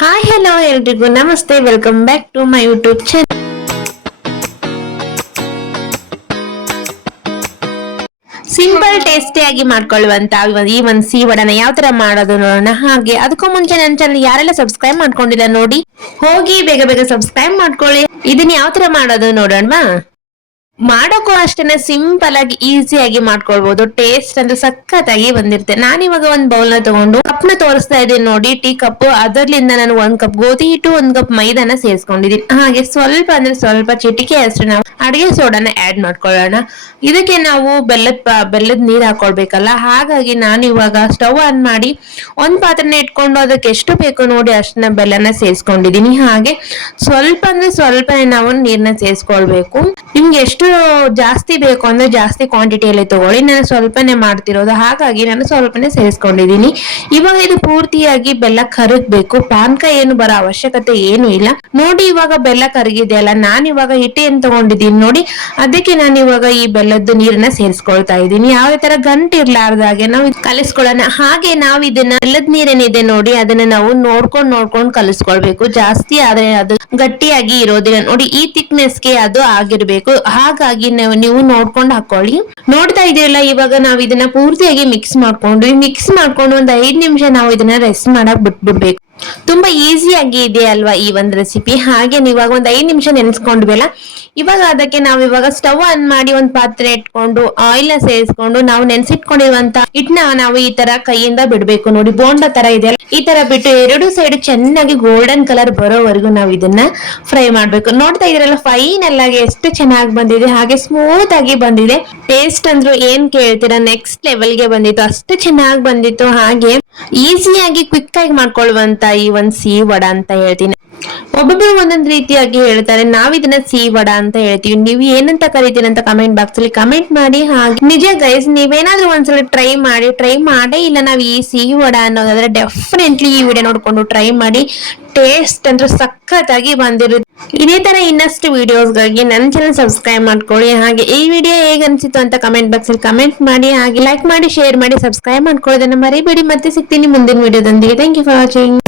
Hi hello ಎಲ್ರಿಗೂ ನಮಸ್ತೆ, welcome back to my YouTube channel. Simple ಟೇಸ್ಟಿಯಾಗಿ ಮಾಡ್ಕೊಳ್ಳುವಂತ ಈ ಒಂದು ಸಿಹಿ ವಡನ ಯಾವ ತರ ಮಾಡೋದು ನೋಡೋಣ. ಹಾಗೆ ಅದಕ್ಕೂ ಮುಂಚೆ ನನ್ನ ಚಾನಲ್ ಯಾರೆಲ್ಲ ಸಬ್ಸ್ಕ್ರೈಬ್ ಮಾಡ್ಕೊಂಡಿಲ್ಲ ನೋಡಿ, ಹೋಗಿ ಬೇಗ ಬೇಗ ಸಬ್ಸ್ಕ್ರೈಬ್ ಮಾಡ್ಕೊಳ್ಳಿ. ಇದನ್ನ ಯಾವ ತರ ಮಾಡೋದು ನೋಡೋಣವಾ. ಮಾಡೋಕ್ಕೂ ಅಷ್ಟೇನೆ ಸಿಂಪಲ್ ಆಗಿ ಈಸಿಯಾಗಿ ಮಾಡ್ಕೊಳ್ಬಹುದು. ಟೇಸ್ಟ್ ಅಂದ್ರೆ ಸಖತ್ತಾಗಿ ಬಂದಿರುತ್ತೆ. ನಾನಿವಾಗ ಒಂದ್ ಬೌಲ್ ನ ತಗೊಂಡು ಕಪ್ ನ ತೋರಿಸ್ತಾ ಇದ್ದೀನಿ ನೋಡಿ, ಟೀ ಕಪ್. ಅದರ್ಲಿಂದ ನಾನು 1 ಕಪ್ ಗೋಧಿ ಹಿಟ್ಟು, 1 ಕಪ್ ಮೈದಾನ ಸೇರಿಸ್ಕೊಂಡಿದ್ದೀನಿ. ಹಾಗೆ ಸ್ವಲ್ಪ ಅಂದ್ರೆ ಸ್ವಲ್ಪ ಚಿಟಿಕೆ ಅಷ್ಟು ನಾವು ಅಡಿಗೆ ಸೋಡಾನ ಆಡ್ ಮಾಡ್ಕೊಳ್ಳೋಣ. ಇದಕ್ಕೆ ನಾವು ಬೆಲ್ಲದ ನೀರ್ ಹಾಕೊಳ್ಬೇಕಲ್ಲ, ಹಾಗಾಗಿ ನಾನು ಇವಾಗ ಸ್ಟವ್ ಆನ್ ಮಾಡಿ ಒಂದ್ ಪಾತ್ರೆನ ಇಟ್ಕೊಂಡು ಅದಕ್ಕೆ ಎಷ್ಟು ಬೇಕು ನೋಡಿ ಅಷ್ಟನ್ನ ಬೆಲ್ಲನ ಸೇರಿಸ್ಕೊಂಡಿದೀನಿ. ಹಾಗೆ ಸ್ವಲ್ಪ ಅಂದ್ರೆ ಸ್ವಲ್ಪ ನಾವು ನೀರ್ನ ಸೇರಿಸ್ಕೊಳ್ಬೇಕು. ನಿಮ್ಗೆ ಎಷ್ಟು ಜಾಸ್ತಿ ಬೇಕು ಅಂದ್ರೆ ಜಾಸ್ತಿ ಕ್ವಾಂಟಿಟಿಯಲ್ಲಿ ತಗೊಳ್ಳಿ. ನಾನು ಸ್ವಲ್ಪನೇ ಮಾಡ್ತಿರೋದು, ಹಾಗಾಗಿ ನಾನು ಸ್ವಲ್ಪನೇ ಸೇರಿಸ್ಕೊಂಡಿದೀನಿ. ಇವಾಗ ಇದು ಪೂರ್ತಿಯಾಗಿ ಬೆಲ್ಲ ಕರಗ್ಬೇಕು. ಪಾನಕ ಏನು ಬರೋ ಅವಶ್ಯಕತೆ ಏನು ಇಲ್ಲ ನೋಡಿ. ಇವಾಗ ಬೆಲ್ಲ ಕರಗಿದೆಯಲ್ಲ, ನಾನು ಇವಾಗ ಹಿಟ್ಟು ಏನ್ ತಗೊಂಡಿದ್ದೀನಿ ನೋಡಿ, ಅದಕ್ಕೆ ನಾನು ಇವಾಗ ಈ ಬೆಲ್ಲದ ನೀರನ್ನ ಸೇರಿಸ್ಕೊಳ್ತಾ ಇದ್ದೀನಿ. ಯಾವುದೇ ತರ ಗಂಟು ಇರ್ಲಾರ್ದಾಗೆ ನಾವು ಕಲಿಸ್ಕೊಳ್ಳೋಣ. ಹಾಗೆ ನಾವು ಇದನ್ನ ಬೆಲ್ಲದ ನೀರೇನಿದೆ ನೋಡಿ, ಅದನ್ನ ನಾವು ನೋಡ್ಕೊಂಡು ಕಲಿಸ್ಕೊಳ್ಬೇಕು. ಜಾಸ್ತಿ ಆದ್ರೆ ಅದು ಗಟ್ಟಿಯಾಗಿ ಇರೋದಿಲ್ಲ ನೋಡಿ. ಈ ಥಿಕ್ನೆಸ್ಗೆ ಅದು ಆಗಿರ್ಬೇಕು. ಹಾಗಾಗಿ ನೀವು ನೋಡ್ಕೊಂಡು ಹಾಕೊಳ್ಳಿ. ನೋಡ್ತಾ ಇದೀರಲ್ಲ, ಇವಾಗ ನಾವು ಇದನ್ನ ಪೂರ್ತಿಯಾಗಿ ಮಿಕ್ಸ್ ಮಾಡ್ಕೊಂಡು ಒಂದ್ 5 ನಿಮಿಷ ನಾವು ಇದನ್ನ ರೆಸ್ಟ್ ಮಾಡಕ್ ಬಿಟ್ಬಿಡ್ಬೇಕು. ತುಂಬಾ ಈಸಿಯಾಗಿ ಇದೆ ಅಲ್ವಾ ಈ ಒಂದು ರೆಸಿಪಿ. ಹಾಗೆ ನೀವಾಗ ಒಂದ್ 5 ನಿಮಿಷ ನೆನೆಸ್ಕೊಂಡ್ವಲ್ಲ, ಇವಾಗ ಅದಕ್ಕೆ ನಾವು ಇವಾಗ ಸ್ಟವ್ ಆನ್ ಮಾಡಿ ಒಂದ್ ಪಾತ್ರೆ ಇಟ್ಕೊಂಡು ಆಯಿಲ್ ನ ಸೇರಿಸ್ಕೊಂಡು ನಾವು ನೆನ್ಸಿಟ್ಕೊಂಡಿರುವಂತ ಹಿಟ್ನ ನಾವು ಈ ತರ ಕೈಯಿಂದ ಬಿಡ್ಬೇಕು ನೋಡಿ. ಬೋಂಡ ತರ ಇದೆ, ಈ ತರ ಬಿಟ್ಟು ಎರಡು ಸೈಡ್ ಚೆನ್ನಾಗಿ ಗೋಲ್ಡನ್ ಕಲರ್ ಬರೋವರೆಗೂ ನಾವು ಇದನ್ನ ಫ್ರೈ ಮಾಡ್ಬೇಕು. ನೋಡ್ತಾ ಇದ್ರಲ್ಲ, ಫೈನಲ್ ಆಗಿ ಎಷ್ಟು ಚೆನ್ನಾಗಿ ಬಂದಿದೆ, ಹಾಗೆ ಸ್ಮೂತ್ ಆಗಿ ಬಂದಿದೆ. ಟೇಸ್ಟ್ ಅಂದ್ರೂ ಏನ್ ಕೇಳ್ತೀರಾ, ನೆಕ್ಸ್ಟ್ ಲೆವೆಲ್ಗೆ ಬಂದಿತ್ತು, ಅಷ್ಟು ಚೆನ್ನಾಗಿ ಬಂದಿತ್ತು. ಹಾಗೆ ಈಸಿಯಾಗಿ ಕ್ವಿಕ್ ಆಗಿ ಮಾಡ್ಕೊಳ್ಳುವಂತ ಈ ಒಂದ್ ಸಿಹಿ ವಡ ಅಂತ ಹೇಳ್ತೀನಿ. ಒಬ್ಬೊಬ್ರು ಒಂದೊಂದ್ ರೀತಿಯಾಗಿ ಹೇಳ್ತಾರೆ, ನಾವ್ ಇದನ್ನ ಸಿಹಿ ವಡ ಅಂತ ಹೇಳ್ತೀವಿ. ನೀವು ಏನಂತ ಕರಿತೀರಿ ಅಂತ ಕಮೆಂಟ್ ಬಾಕ್ಸ್ ಅಲ್ಲಿ ಕಮೆಂಟ್ ಮಾಡಿ. ಹಾಗೆ ನಿಜ ಗೈಸ್, ನೀವೇನಾದ್ರೂ ಒಂದ್ಸಲ ಟ್ರೈ ಮಾಡೇ ಇಲ್ಲ ನಾವ್ ಈ ಸಿಹಿ ವಡ ಅನ್ನೋದಾದ್ರೆ ಡೆಫಿನೆಟ್ಲಿ ಈ ವಿಡಿಯೋ ನೋಡ್ಕೊಂಡು ಟ್ರೈ ಮಾಡಿ. ಟೇಸ್ಟ್ ಅಂದ್ರೆ ಸಖತ್ತಾಗಿ ಬಂದಿರುತ್ತೆ. ಇದೇ ತರ ಇನ್ನಷ್ಟು ವಿಡಿಯೋಸ್ಗಾಗಿ ನನ್ನ ಚಾನಲ್ ಸಬ್ಸ್ಕ್ರೈಬ್ ಮಾಡ್ಕೊಳ್ಳಿ. ಹಾಗೆ ಈ ವಿಡಿಯೋ ಹೇಗೆ ಅನ್ಸಿತ್ತು ಅಂತ ಕಮೆಂಟ್ ಬಾಕ್ಸ್ ಅಲ್ಲಿ ಕಮೆಂಟ್ ಮಾಡಿ. ಹಾಗೆ ಲೈಕ್ ಮಾಡಿ, ಶೇರ್ ಮಾಡಿ, ಸಬ್ಸ್ಕ್ರೈಬ್ ಮಾಡ್ಕೊಳ್ಳೋದನ್ನ ಮರಿಬೇಡಿ. ಮತ್ತೆ ಸಿಗ್ತೀನಿ ಮುಂದಿನ ವಿಡಿಯೋದೊಂದಿಗೆ. Thank you for watching.